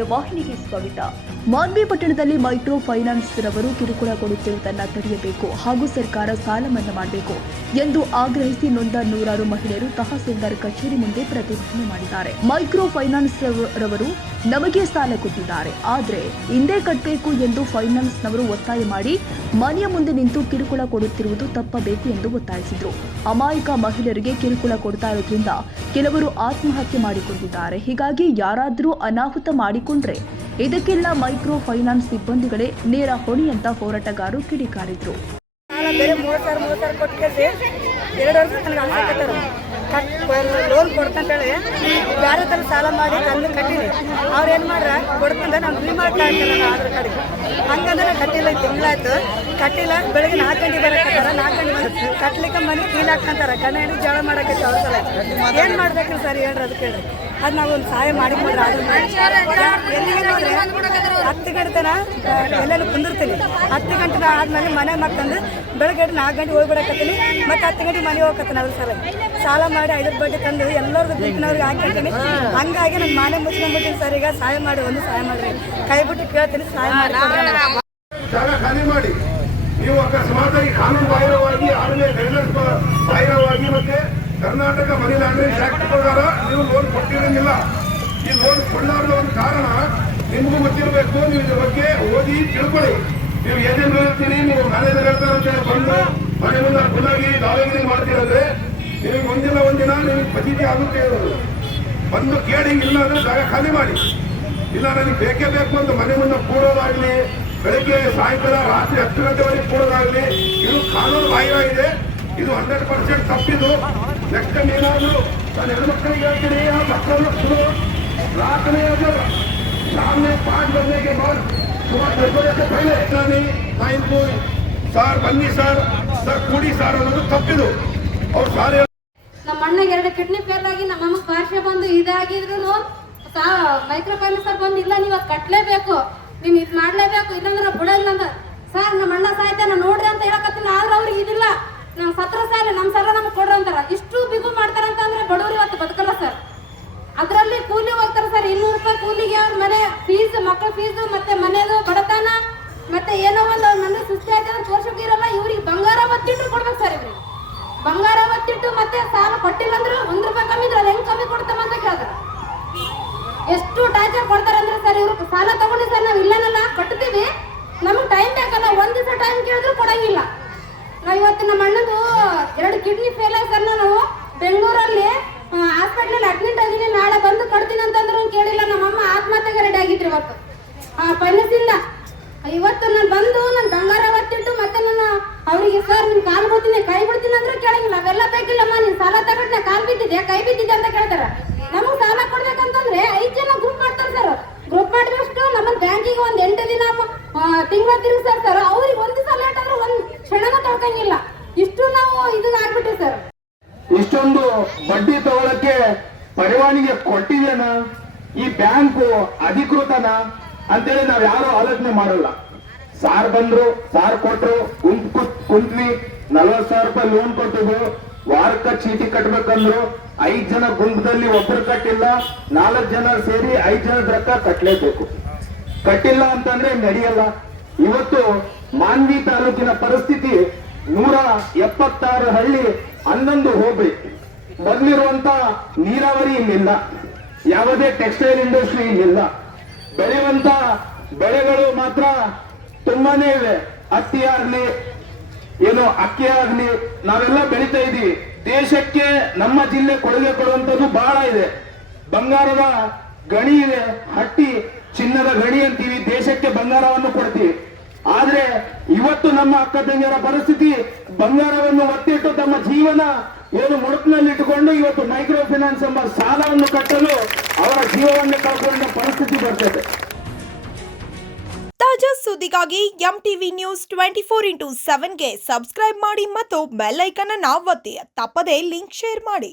ವಿವಿಧ ವಾಹಿನಿಗೆ ಸ್ವಾಗತ. ಮಾನ್ವಿ ಪಟ್ಟಣದಲ್ಲಿ ಮೈಕ್ರೋ ಫೈನಾನ್ಸ್ ರವರು ಕಿರುಕುಳ ಕೊಡುತ್ತಿರುವುದನ್ನು ತಡೆಯಬೇಕು ಹಾಗೂ ಸರ್ಕಾರ ಸಾಲ ಮನ್ನಾ ಮಾಡಬೇಕು ಎಂದು ಆಗ್ರಹಿಸಿ ನೊಂದ ನೂರಾರು ಮಹಿಳೆಯರು ತಹಸೀಲ್ದಾರ್ ಕಚೇರಿ ಮುಂದೆ ಪ್ರತಿಭಟನೆ ಮಾಡಿದ್ದಾರೆ. ಮೈಕ್ರೋ ಫೈನಾನ್ಸ್ ರವರು ನಮಗೆ ಸಾಲ ಕೊಟ್ಟಿದ್ದಾರೆ, ಆದರೆ ಹಿಂದೆ ಕಟ್ಟಬೇಕು ಎಂದು ಫೈನಾನ್ಸ್ನವರು ಒತ್ತಾಯ ಮಾಡಿ ಮನೆಯ ಮುಂದೆ ನಿಂತು ಕಿರುಕುಳ ಕೊಡುತ್ತಿರುವುದು ತಪ್ಪಬೇಕು ಎಂದು ಒತ್ತಾಯಿಸಿದರು. ಅಮಾಯಕ ಮಹಿಳೆಯರಿಗೆ ಕಿರುಕುಳ ಕೊಡ್ತಾ ಇರೋದ್ರಿಂದ ಕೆಲವರು ಆತ್ಮಹತ್ಯೆ ಮಾಡಿಕೊಂಡಿದ್ದಾರೆ. ಹೀಗಾಗಿ ಯಾರಾದರೂ ಅನಾಹುತ ಮಾಡಿಕೊಂಡ್ರೆ ಇದಕ್ಕೆಲ್ಲ ಮೈಕ್ರೋ ಫೈನಾನ್ಸ್ ಸಿಬ್ಬಂದಿಗಳೇ ನೇರ ಹೊಣೆ ಅಂತ ಹೋರಾಟಗಾರರು ಕಿಡಿಕಾರಿದ್ರು. ಲೋನ್ ಕೊಡ್ತಂತೇಳಿ ಬೇರೆ ತರ ಸಾಲ ಮಾಡಿ ತಂದು ಕಟ್ಟಿನಿ. ಅವ್ರು ಏನು ಮಾಡ್ರ ಕೊಡ್ತಂದ್ರೆ ನಾವು ಫ್ರೀ ಮಾಡ್ತಾಯಿರ್ತಾರಲ್ಲ ಆಧಾರ್ ಕಾರ್ಡಿಗೆ ಹಂಗಂದ್ರೆ ಕಟ್ಟಿಲ್ಲ. ತಿಂಗಳಾಯ್ತು ಕಟ್ಟಿಲ್ಲ. ಬೆಳಗ್ಗೆ 4 ಗಂಟೆ ಬೇರೆ ಕಟ್ಟಾರ. 4 ಗಂಟೆ ಕಟ್ಲಿಕ್ಕೆ ಮನೆ ಕೀಲ್ ಹಾಕ್ತಂತಾರ. ಕಣ್ಣ ಹಿಡಿದು ಜಳ ಮಾಡಕ್ಕೆ ಅವ್ರ ಸಲ ಏನು ಮಾಡ್ಬೇಕ್ರಿ ಸರ್ ಹೇಳ್ರಿ? ಅದಕ್ಕೆ ಹೇಳ್ರಿ ಅದು ನಾವು ಒಂದು ಸಹಾಯ ಮಾಡಿಕೊಡ್ರಿ. ಎಲ್ಲಿಗೆ ನೋಡ್ರಿ 10 ಗಂಟೆ ತನ ಎಲ್ಲೆಲ್ಲಿ ಕುಂದಿರ್ತೀನಿ. 10 ಗಂಟೆ ಆದ್ಮೇಲೆ ಮನೆ ಮಕ್ಕಂದು ಬೆಳಗ್ಗೆ 4 ಗಂಟೆ ಹೋಗ್ಬಿಡಕತ್ತೀನಿ. ಮತ್ತೆ 10 ಗಂಟೆ ಮನೆ ಹೋಗ್ಕತ್ತೀನಿ. ಅದ್ರ ಸಲ ಸಾಲ ಮಾಡಿ 5 ಬಡ್ಡಿ ತಂದು ಎಲ್ಲರದ್ದು ಬಿಟ್ಟಿನವ್ರಿಗೆ ಹಾಕಿರ್ತೀನಿ. ಹಂಗಾಗಿ ನಾನು ಮನೆ ಮುಚ್ಕೊಂಡ್ಬಿಟ್ಟಿನಿ ಸರ್. ಈಗ ಸಹಾಯ ಮಾಡಿ ಒಂದು ಸಹಾಯ ಮಾಡ್ರಿ, ಕೈ ಬಿಟ್ಟು ಕೇಳ್ತೀನಿ, ಸಹಾಯ ಮಾಡಿ. ಜಾಗ ಖಾಲಿ ಮಾಡಿ ನೀವು ಅಕಸ್ಮಾತಾಗಿ ಕಾನೂನು ಬಾಹಿರವಾಗಿ ಆಮೇಲೆ ಗೈಡ್ಲೈನ್ಸ್ ಬಾಹಿರವಾಗಿ ಮತ್ತೆ ಕರ್ನಾಟಕ ಮನಿ ಲಾಂಡ್ರಿಂಗ್ ಆಕ್ಟ್ ಪ್ರಕಾರ ನೀವು ಲೋನ್ ಕೊಟ್ಟಿರಂಗಿಲ್ಲ. ಈ ಲೋನ್ ಕೊಡಲಾರದ ಒಂದು ಕಾರಣ ನಿಮಗೂ ಗೊತ್ತಿರಬೇಕು. ನೀವು ಇದ್ರ ಬಗ್ಗೆ ಓದಿ ತಿಳ್ಕೊಳ್ಳಿ. ನೀವು ಏನೇನು ಹೇಳ್ತೀರಿ, ನೀವು ಮ್ಯಾನೇಜರ್ ಹೇಳ್ತಾರೆ ಅಂತ ಹೇಳಿ ಬಂದು ಮನೆ ಮುಂದೆ ಖುದ್ದಾಗಿ ದಾವೇಗಿರಿ ಮಾಡ್ತೀರಂದ್ರೆ ನಿಮಗೆ ಒಂದಿನ ನಿಮಗೆ ಫಜೀತಿ ಆಗುತ್ತೆ. ಬಂದು ಕೇಳಿ, ಇಲ್ಲ ಅಂದ್ರೆ ಜಾಗ ಖಾಲಿ ಮಾಡಿ. ಇಲ್ಲ ನನಗೆ ಬೇಕೇ ಬೇಕು ಅಂತ ಮನೆ ಮುಂದೆ ಕೂಡೋದಾಗ್ಲಿ, ಬೆಳಗ್ಗೆ ಸಾಯಂಕಾಲ ರಾತ್ರಿ 10 ಗಂಟೆವರೆಗೆ ಕೂಡೋದಾಗ್ಲಿ, ಇದು ಕಾನೂನು ಬಾಹಿರ ಇದೆ. ಇದು 100% ತಪ್ಪಿದು. ನೆಕ್ಸ್ಟ್ ಟೈಮ್ ಏನಾದ್ರು ನಾನು ಹೆಣ್ಮಕ್ಳಿಗೆ ಹೇಳ್ತೀನಿ, ಆ ಮಕ್ಕಳು रात में जब सामने 5 बजने के बाद सुबह 10 बजे से पहले टाइम को सर बन्नी सर ಕೂಡಿ ಸರ್ ಅನ್ನೋದು ತಪ್ಪಿದು. ಅವ್ರು ಸಾರಿ ನಮ್ಮ ಅಣ್ಣಗೆ 2 ಕಿಡ್ನಿ ಫೇಲ್ ಆಗಿ ನಮ್ಮ ಅಮ್ಮ ಪಾರ್ಶ್ವ ಬಂದು ಇದಾಗಿದ್ರು ಮೈಕ್ರೋ ಫೈನಾನ್ಸ್ ಸರ್ ಬಂದು ಇಲ್ಲ ನೀವು ಅದು ಕಟ್ಟಲೇಬೇಕು, ನೀನು ಇದು ಮಾಡಲೇಬೇಕು, ಇಲ್ಲಾಂದ್ರೆ ಬಿಡಲ್ಲ ಅಂತ ಸರ್. ನಮ್ಮ ಅಣ್ಣ ಸಾಯ್ತಾನ ನೋಡ್ರಿ ಅಂತ ಹೇಳಕತ್ತೀನಿ. ಆದ್ರೆ ಅವ್ರಿಗೆ ಇದಿಲ್ಲ, ನಮ್ಮ ಸತ್ರ ಸಾಲ ನಮ್ಮ ಸಲ ನಮ್ಗೆ ಕೊಡ್ರಿ ಅಂತಾರ. ಇಷ್ಟು ಬಿಗು ಮಾಡ್ತಾರಂತಂದ್ರೆ ಬಡವರು ಇವತ್ತು ಬದುಕಲ್ಲ ಸರ್. ಅದರಲ್ಲಿ ಕೂಲಿ ಹೋಗ್ತಾರೆ ಸರ್. 200 ರೂಪಾಯಿ ಕೂಲಿಗೆ ಅವ್ರ ಮನೆ ಫೀಸ್, ಮಕ್ಕಳ ಫೀಸು, ಮತ್ತೆ ಮನೆದು ಬಡತನ, ಮತ್ತೆ ಏನೋ ಒಂದು ಅವ್ರ ಮನೆ ಸುಸ್ತಿ ಆಯ್ತು ಅಂತ ತೋರ್ಸೋಕಿರಲ್ಲ. ಇವ್ರಿಗೆ ಬಂಗಾರ ಒತ್ತಿಟ್ಟು ಕೊಡ್ಬೇಕು ಸರ್. ಇವ್ರಿಗೆ ಬಂಗಾರ ಒತ್ತಿಟ್ಟು ಮತ್ತೆ ಸಾಲ ಕೊಟ್ಟಿಲ್ಲ ಅಂದ್ರೆ 1 ರೂಪಾಯಿ ಕಮ್ಮಿ ಇದ್ರೆ ಅದು ಹೆಂಗ್ ಕಮ್ಮಿ ಕೊಡ್ತಾವ ಅಂತ ಕೇಳ್ತಾರೆ. ಎಷ್ಟು ಟಾರ್ಚರ್ ಕೊಡ್ತಾರೆ ಅಂದ್ರೆ ಸರ್, ಇವ್ರು ಸಾಲ ತಗೊಂಡು ಸರ್ ನಾವು ಇಲ್ಲನಲ್ಲ ಕಟ್ತೀವಿ, ನಮ್ಗೆ ಟೈಮ್ ಬೇಕಲ್ಲ, 1 ದಿವಸ ಟೈಮ್ ಕೇಳಿದ್ರು ಕೊಡಂಗಿಲ್ಲ. ನಾವು ಇವತ್ತು ನಮ್ಮ ಅಣ್ಣದು 2 ಕಿಡ್ನಿ ಫೇಲ್ ಆಗಿ ಸರ್ ನಾನು ಬೆಂಗಳೂರಲ್ಲಿ ಹಾಸ್ಪಿಟ್ಲಲ್ಲಿ ಅಡ್ಮಿಟ್ ಆಗಿನಿ. ನಾಳೆ ಬಂದು ಕೊಡ್ತೀನಿ ಅಂತಂದ್ರು ಕೇಳಿಲ್ಲ. ನಮ್ಮಮ್ಮ ಆತ್ಮಹತ್ಯೆಗೆ ರೆಡಿ ಆಗಿದ್ರು ಇವತ್ತು ಫೈನಾನ್ಸಿಂದ. ಇವತ್ತು ನಾನು ಬಂದು ನನ್ನ ಬಂಗಾರ ಒತ್ತಿಟ್ಟು ಮತ್ತೆ ನಾನು ಅವರಿಗೆ ಸರ್ ನಿನ್ ಕಾಲು ಬಿಡ್ತೀನಿ, ಕೈ ಬಿಡ್ತೀನಿ ಅಂದ್ರೂ ಕೇಳಂಗಿಲ್ಲ. ಅವೆಲ್ಲ ಬೇಕಿಲ್ಲಮ್ಮ, ನೀನ್ ಸಾಲ ತಗೊಂಡ್ನ ಕಾಲು ಬಿದ್ದಿದ್ಯಾ, ಕೈ ಬಿದ್ದಿದ್ಯಾ ಅಂತ ಕೇಳ್ತಾರ. ನಮಗೆ ಸಾಲ ಕೊಡ್ಬೇಕಂತಂದ್ರೆ 5 ಜನ ಗ್ರೂಪ್ ಮಾಡ್ತಾರೆ ಸರ್. ಗ್ರೂಪ್ ಮಾಡಿದಷ್ಟು ನಮ್ಮ ಬ್ಯಾಂಕಿಗೆ ಒಂದು 8 ದಿನ ತಿಂಗಳ ತಿರುಗಿಸ್ತಾರೆ ಸರ್. ಅವ್ರಿಗೆ 1 ದಿವಸ ಲೇಟ್ ಆದ್ರೆ 1 ಕ್ಷಣನ ತೊಳ್ಕಂಗಿಲ್ಲ. ಇಷ್ಟು ನಾವು ಇದು ಆಗ್ಬಿಟ್ಟಿವಿ ಸರ್. ಇಷ್ಟೊಂದು ಬಡ್ಡಿ ತಗೊಳಕ್ಕೆ ಪರವಾನಿಗೆ ಕೊಟ್ಟಿದೇನ, ಈ ಬ್ಯಾಂಕು ಅಧಿಕೃತನ ಅಂತೇಳಿ ನಾವ್ ಯಾರು ಆಲೋಚನೆ ಮಾಡಲ್ಲ. ಸಾರ್ ಬಂದ್ರು, ಸಾರ್ ಕೊಟ್ರು, ಕುಂತ್ವಿ 40,000 ರೂಪಾಯಿ ಲೋನ್ ಕೊಟ್ಟಿದ್ರು. ವಾರಕ್ಕೆ ಚೀಟಿ ಕಟ್ಬೇಕಂದ್ರು 5 ಜನ ಗುಂಪದಲ್ಲಿ ಒಬ್ಬರು ಕಟ್ಟಿಲ್ಲ, 4 ಜನ ಸೇರಿ 5 ಜನದ ರೊಕ್ಕ ಕಟ್ಟಲೇಬೇಕು. ಕಟ್ಟಿಲ್ಲ ಅಂತಂದ್ರೆ ನಡೆಯಲ್ಲ. ಇವತ್ತು ಮಾನ್ವಿ ತಾಲೂಕಿನ ಪರಿಸ್ಥಿತಿ 176 ಹಳ್ಳಿ 11 ಹೋಗ್ಬೇಕು. ಮೊದಲಿರುವಂತ ನೀರಾವರಿ ಇಲ್ಲಿಲ್ಲ, ಯಾವುದೇ ಟೆಕ್ಸ್ಟೈಲ್ ಇಂಡಸ್ಟ್ರಿ ಇಲ್ಲಿಲ್ಲ. ಬೆಳೆಯುವಂತ ಬೆಳೆಗಳು ಮಾತ್ರ ತುಂಬಾನೇ ಇವೆ. ಹತ್ತಿ ಆಗ್ಲಿ, ಏನು ಅಕ್ಕಿ ಆಗ್ಲಿ, ನಾವೆಲ್ಲ ಬೆಳಿತಾ ಇದೀವಿ. ದೇಶಕ್ಕೆ ನಮ್ಮ ಜಿಲ್ಲೆ ಕೊಡುಗೆ ಕೊಡುವಂತದ್ದು ಬಹಳ ಇದೆ. ಬಂಗಾರದ ಗಣಿ ಇದೆ, ಹಟ್ಟಿ ಚಿನ್ನದ ಗಣಿ ಅಂತೀವಿ, ದೇಶಕ್ಕೆ ಬಂಗಾರವನ್ನು ಕೊಡ್ತೀವಿ. ಆದ್ರೆ ಇವತ್ತು ನಮ್ಮ ಅಕ್ಕ ತಂಗಿಯರ ಪರಿಸ್ಥಿತಿ ಬಂಗಾರವನ್ನು ಒತ್ತಿಟ್ಟು ತಮ್ಮ ಜೀವನ ಏನು ಮುಡುಕಿನಲ್ಲಿ ಇಟ್ಟುಕೊಂಡು ಇವತ್ತು ಮೈಕ್ರೋ ಫೈನಾನ್ಸ್ ಎಂಬ ಸಾಲವನ್ನು ಕಟ್ಟಲು ಅವರ ಜೀವವನ್ನು ಕಳ್ಕೊಂಡ ಪರಿಸ್ಥಿತಿ ಬರ್ತದೆ. ತಾಜಾ ಸುದ್ದಿಗಾಗಿ MTV ನ್ಯೂಸ್ 24x7ಗೆ ಸಬ್ಸ್ಕ್ರೈಬ್ ಮಾಡಿ ಮತ್ತು ಬೆಲ್ ಐಕಾನ್ ಅನ್ನು ಒತ್ತಿ. ತಪ್ಪದೇ ಲಿಂಕ್ ಶೇರ್ ಮಾಡಿ.